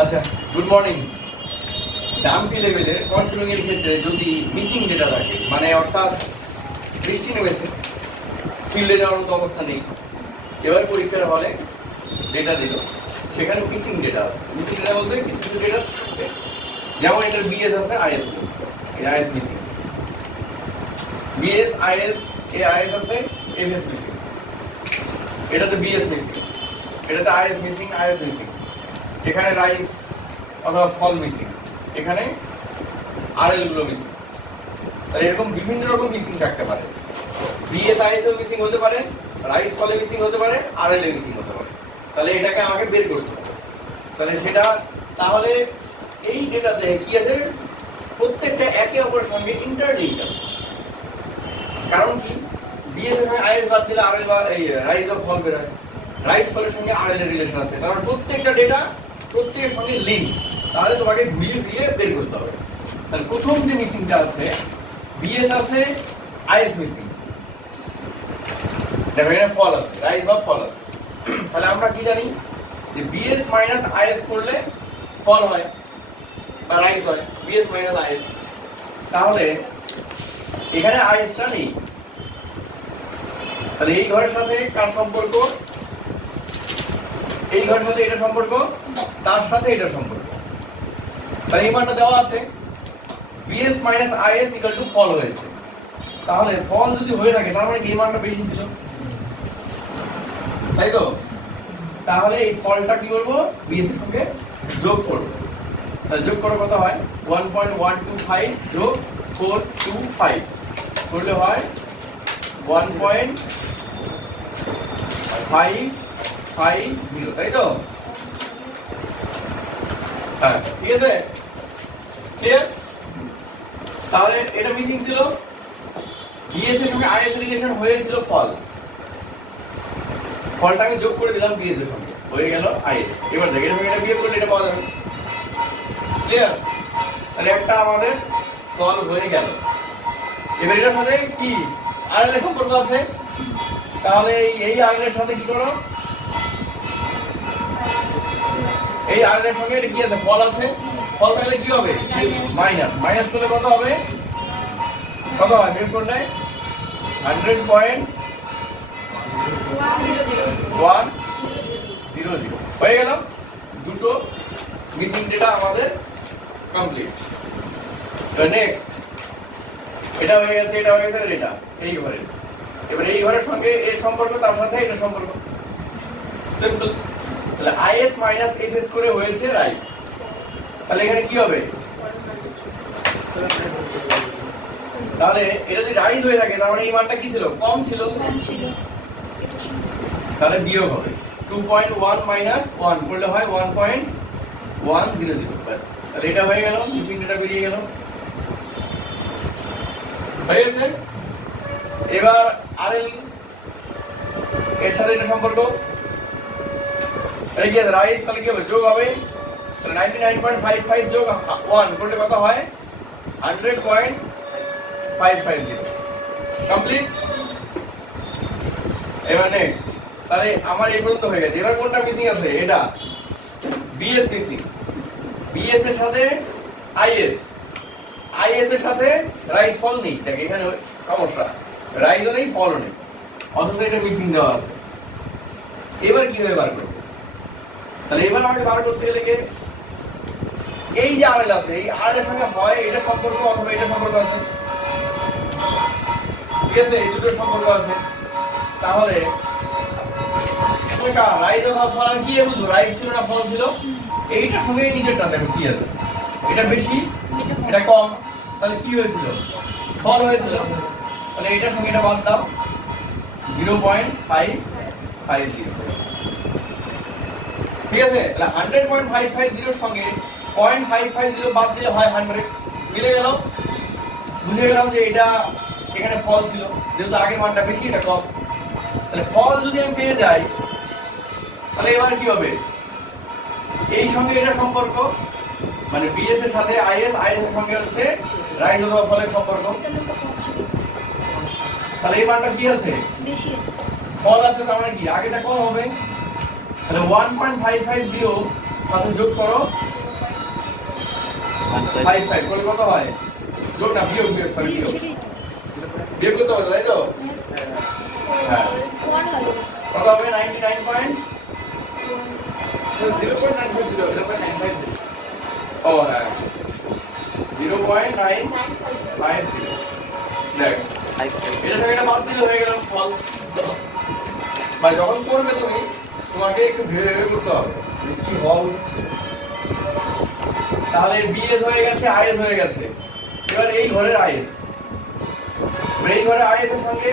আচ্ছা, good morning. Dumpy লেভেলের controlling এর ক্ষেত্রে যদি মিসিং ডেটা থাকে, মানে অর্থাৎ বৃষ্টি নেমেছে, ফিল্ডে যাওয়ার মতো অবস্থা নেই, এবার পরীক্ষার হলে ডেটা দিল, সেখানে মিসিং ডেটা আছে। মিসিং ডেটা বলতে কিছু কিছু ডেটা, যেমন এটার বিএস আছে, আইএস নেই, এই is missing, BS is, A is আছে, এফএস মিসিং, এটাতে বিএস মিসিং, এটাতে আইএস মিসিং, আইএস মিসিং, এখানে রাইস অথবা ফল মিসিং, এখানে আরএল গুলো মিসিং। তাহলে এরকম বিভিন্ন রকম মিসিং থাকতে পারে। বিএসআইএস এর মিসিং হতে পারে, রাইস ফলে মিসিং হতে পারে, আরএল এর মিসিং হতে পারে। তাহলে এটাকে আমাকে বের করতে হবে। তাহলে সেটা, তাহলে এই ডেটাতে কি আছে, প্রত্যেকটা একে অপরের সঙ্গে ইন্টারলিংক আছে। কারণ কি, বিএস এর সঙ্গে আইএস বাদ দিলে আরএল বা এই রাইস বা ফল বের হয়, রাইস ফলের সঙ্গে আরএল এর রিলেশন আছে। কারণ প্রত্যেকটা ডেটা প্রত্যেকের সঙ্গে লিঙ্ক, তাহলে তোমাকে ঘুরিয়ে ফিরিয়ে বের করতে হবে। তাহলে প্রথম যে মিসিংটা আছে, বিএস আছে, আইএস মিসিং, দেখো এখানে ফল আছে, রাইস বা ফল আছে। তাহলে আমরা কি জানি যে বিএস মাইনাস আইএস করলে ফল হয় বা রাইস হয়, বিএস মাইনাস আইএস। তাহলে এখানে আইএসটা নেই, তাহলে এই ঘরের সাথে কার সম্পর্ক, এই ঘরের সাথে এটা সম্পর্ক, তার সাথে এটা সম্পর্ক। তাহলে এই মানটা দেওয়া আছে, BS minus IS equal to ফল হয়েছে। তাহলে ফল যদি হয়ে থাকে তার মানে এই মানটা বেশি ছিল, তাই তো? তাহলে এই ফলটা কি করব, বিএস এর সঙ্গে যোগ করব। তাহলে যোগ করে কত হয়, 1.125 যোগ 425 করলে হয় 1.550, তাই তো? হ্যাঁ, ঠিক আছে, ক্লিয়ার? তাহলে এটা মিসিং ছিল, বিএস এর সঙ্গে আইএস এর রিলেশন হয়েছিল ফল, ফলটা আমি যোগ করে দিলাম বিএস এর সঙ্গে, হয়ে গেল আইএস। এবার দেখে এটা সঙ্গে এটা বিয়োগ করলে এটা পাওয়া যাবে, ক্লিয়ার? তাহলে একটা আমাদের সলভ হয়ে গেল। এবার এটার সাথে কি আরএল এর সম্পর্ক আছে, তাহলে এই আরএল এর সাথে কি করো, এই আরএল এর সঙ্গে এটা কি আছে, ফল আছে, ফল থাকলে কি হবে, মাইনাস, মাইনাস করলে কত হবে, কত হয় বের করলে 100.100 হয়ে গেল। দুটো মিসিং ডেটা আমাদের কমপ্লিট। নেক্সট, এটা হয়ে গেছে, এটা হয়ে গেছে, এটা এই ঘরের। এবার এই ঘরের সঙ্গে এর সম্পর্ক, তার সাথে এটা সম্পর্ক, সিম্পল। তাহলে আইএস মাইনাস এফএস করে হয়েছে রাইস। তাহলে এখানে কি হবে, তাহলে এটা যদি রাইস হয়ে থাকে তার মানে এই মানটা কি ছিল, কম ছিল, তাহলে বিয়োগ হবে 2.1 মাইনাস 1 করলে হয় 1.100, বাস। তাহলে এটা হয়ে গেল, মিসিং ডেটা বেরিয়ে গেল, হয়ে গেছে। এবার আরএল এর সাথে এটা সম্পর্ক, এটা কি আছে রাইস, তাহলে কি হবে, যোগ হবে, তাহলে 99.55 যোগ 1 করলে কত হয় 100.550, কমপ্লিট। এবার নেক্সট, তাহলে আমার এই পর্যন্ত হয়ে গেছে। এবার কোনটা মিসিং আছে, এটা বিএস মিসিং, বিএস এর সাথে আইএস, আইএস এর সাথে রাইস ফল নেই। দেখ এখানে সমস্যা, রাইসও নেই, ফলও নেই, অথচ এটা মিসিং দেওয়া আছে। এবার কিভাবে বার করব, তাহলে এবার আমাকে বার করতে গেলে কি, এই যে আরএল আছে, এই আরএল এর সঙ্গে হয় এটা সম্পর্ক অথবা এটা সম্পর্ক আছে, ঠিক আছে, এই দুটোর সম্পর্ক আছে। তাহলে কোনটা রাইস অথবা ফল, আমি কি বুঝবো রাইস ছিল না ফল ছিল, এইটার সঙ্গে নিচেরটা দেখো কি আছে, এটা বেশি এটা কম, তাহলে কি হয়েছিল, ফল হয়েছিল। তাহলে এটার সঙ্গে এটা বাদ দাও, 0.550, ঠিক আছে। তাহলে 100.550 এর সঙ্গে 0.550 বাদ দিলে হয় 100, মিলে গেল। বুঝে গেলাম যে এটা এখানে ফল ছিল, যেহেতু আগের মানটা বেশি এটা কম। তাহলে ফল যদি আমি পেয়ে যাই, তাহলে এবার কি হবে, এই সঙ্গে এটা সম্পর্ক, মানে বিএস এর সাথে আইএস, আইএস এর সঙ্গে হচ্ছে রাইস অথবা ফলের সম্পর্ক। তাহলে এই মানটা কি আছে, বেশি আছে, ফল আছে, তার মানে কি আগেটা কম হবে, তাহলে 1.550 সাথে যোগ করো 55 করলে কত হয়? যোগ না বিয়োগ সরি বিয়োগ করতে হবে তাই তো? হ্যাঁ কত হবে? 99.0.950 ও হ্যাঁ 0.950 দেখ এটা থেকে এটা বাদ দিলে হয়ে গেল ফল। মানে যখন করবে তুমি তোমাকে একটু ভেবে ভেবে করতে হবে যে কি হওয়া উচিত ছিল। তাহলে বিএস হয়ে গেছে আইএস হয়ে গেছে। এবার এই ঘরের আইএস, এই ঘরের আইএস এর সঙ্গে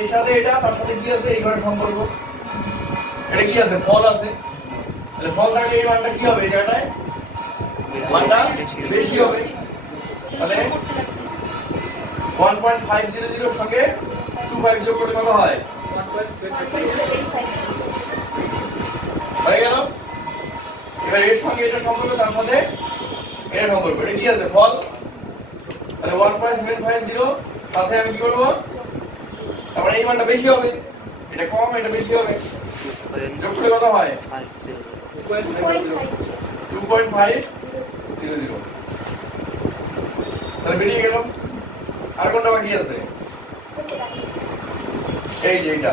এর সাথে এটা তার সাথে কি আছে? এই ঘরের সম্পর্ক এটা কি আছে? ফল আছে। তাহলে ফল থাকলে এই মানটা কি হবে? এই জায়গাটায় মানটা বেশি হবে। তাহলে 1.500 এর সঙ্গে 25 যোগ করলে কত হয়? হয়ে গেল। এবার এর সঙ্গে এটা সম্পর্ক তার সাথে এটা সম্পর্ক এটা কি আছে? ফল। তাহলে 1.750 সাথে আমি কি করব? তারপরে এই মানটা বেশি হবে, এটা কম এটা বেশি হবে, যোগ করলে কত হয়? 2.500 তাহলে বেরিয়ে গেল। আর কোনটা বাকি আছে? এই যে এটা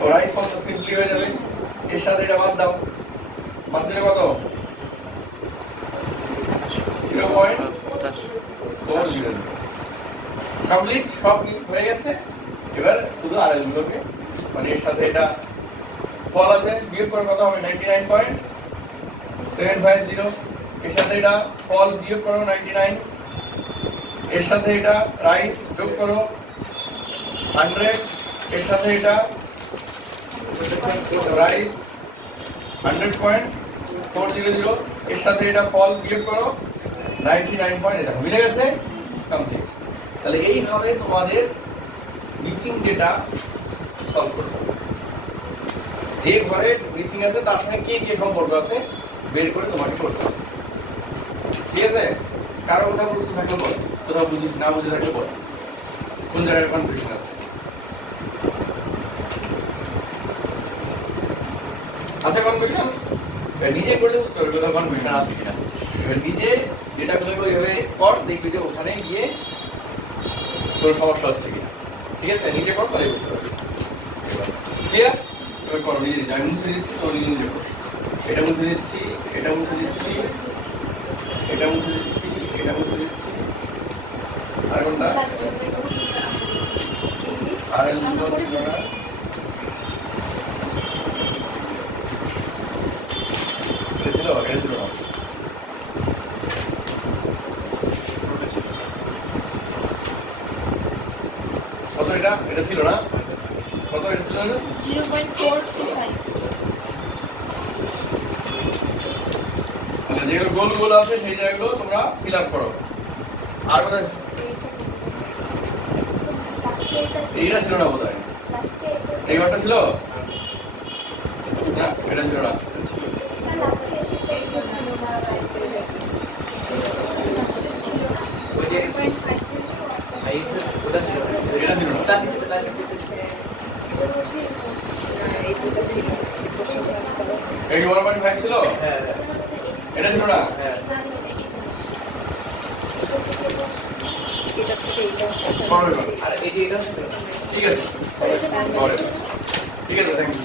ও রাইস ফলটা সিম্পলি হয়ে যাবে। এর সাথে এটা বাদ দাও, বাদ দিলে কত? 0.400 কমপ্লিট সব হয়ে গেছে। এবার শুধু আরএল গুলোকে মানে এর সাথে এটা ফল আছে বিয়োগ করে কত হবে? 99.750 এর সাথে এটা ফল বিয়োগ করো 99 এর সাথে এটা রাইস যোগ করো 100 এর সাথে এটা রাইস 100.400 এর সাথে এটা ফল বিয়োগ করো 99 এটা মিলে গেছে কমপ্লিট। তাহলে এইভাবে তোমাদের মিসিং ডেটা সলভ করতে হবে। যে ঘরে মিসিং আছে তার সঙ্গে কি কি সম্পর্ক আছে বের করে তোমাকে করতে হবে। ঠিক আছে? কারো কথা প্রশ্ন থাকলে বল, কোথাও বুঝিস না বুঝে থাকলে বল, কোন জায়গায় কনফিউশন আছে। আচ্ছা কনফিউশন নিজে করলে বুঝতে পারবে কোথাও কনফিউশন আছে কিনা। এবার নিজে ডেটাগুলোকে ওইভাবে কর, দেখবি যে ওখানে গিয়ে তোর সমস্যা হচ্ছে কিনা। ঠিক আছে? নিজে কর তাহলে বুঝতে পারবি। ক্লিয়ার? এবার করো নিজে নিজে। আমি মুছে দিচ্ছি, তোর নিজে নিজে কর। এটা মুছে দিচ্ছি, এটা মুছে দিচ্ছি, এটা মুছে দিচ্ছি, এটা মুছে দিচ্ছি। আর কোনটা? আর এল দুটো ছিল না। এটা ছিল না। কত এটা? এটা ছিল না। কত এটা ছিল না? 0.425 মানে যেগুলো গোল গোল আছে সেই জায়গাগুলো তোমরা ফিল আপ করো। আর মানে এইটা ছিল না বোধহয়। এই ঘরটা ছিল না, এটা ছিল না। এটা ছিল না। এই 1.5 ছিল? এটা ছিল না। ঠিক আছে ঠিক আছে থ্যাংক ইউ।